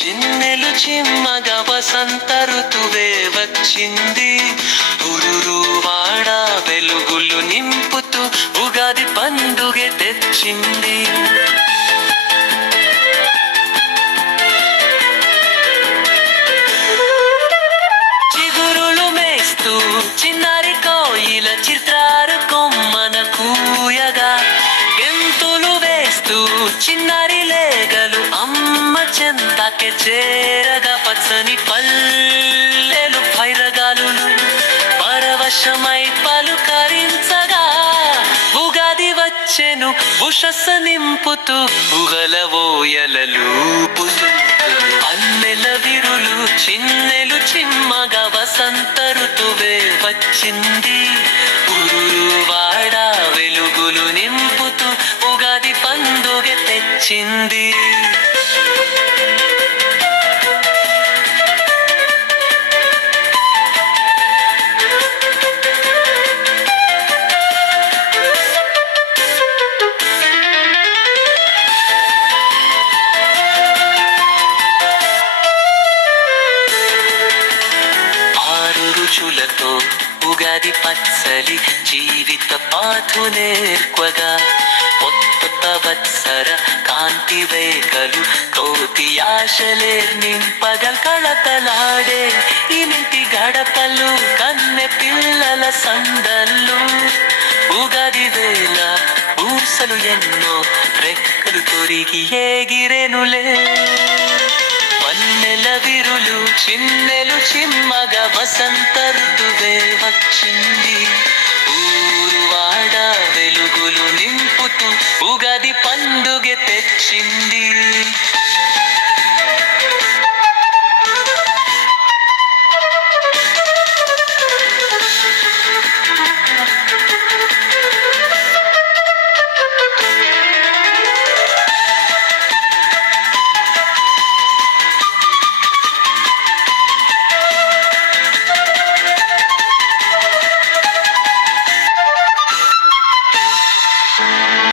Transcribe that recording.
చిన్నెలు చిమ్మగ వసంత ఋతువే వచ్చింది. ఉరురు వాడ వెలుగులు నింపుతూ ఉగాది పండుగ తెచ్చింది. చిగురులు మేస్తూ చిన్నారి కోయిల చిత్రారు కొమ్మన కూయగా. గెంతులు వేస్తూ చిన్నారి లేక చేరగా పచ్చని పల్లెలు పైరగాలులు పరవశమై పలుకరించగా. ఉగాది వచ్చెను ఉషస్స నింపుతూ ఉగల ఓయలూపుతూ అన్నెల విరులు చిన్నెలు చిమ్మగా వసంత ఋతువే వచ్చింది. ఉరురు వెలుగులు నింపుతూ ఉగాది పండుగ తెచ్చింది. ఆరు ఉగాది పచ్చలి జీవిత పాథు నేర్పగా కొత్త వత్సర కాంతి వేగలు కోటి ఆశలే నింపగల్ కళతలాడే ఇంటి గడపలు కన్నె పిల్లల సందల్లు ఉగాది వేళ ఊసలు ఎన్నో రెక్కలు తొరిగి ఏగిరెనులే. వన్నెల విరులు చిన్నే చిమ్మగ వసంత ఋతువే వచ్చింది ఊరు వాడ వెలుగులు నింపుతూ ఉగాది పండుగ తెచ్చింది.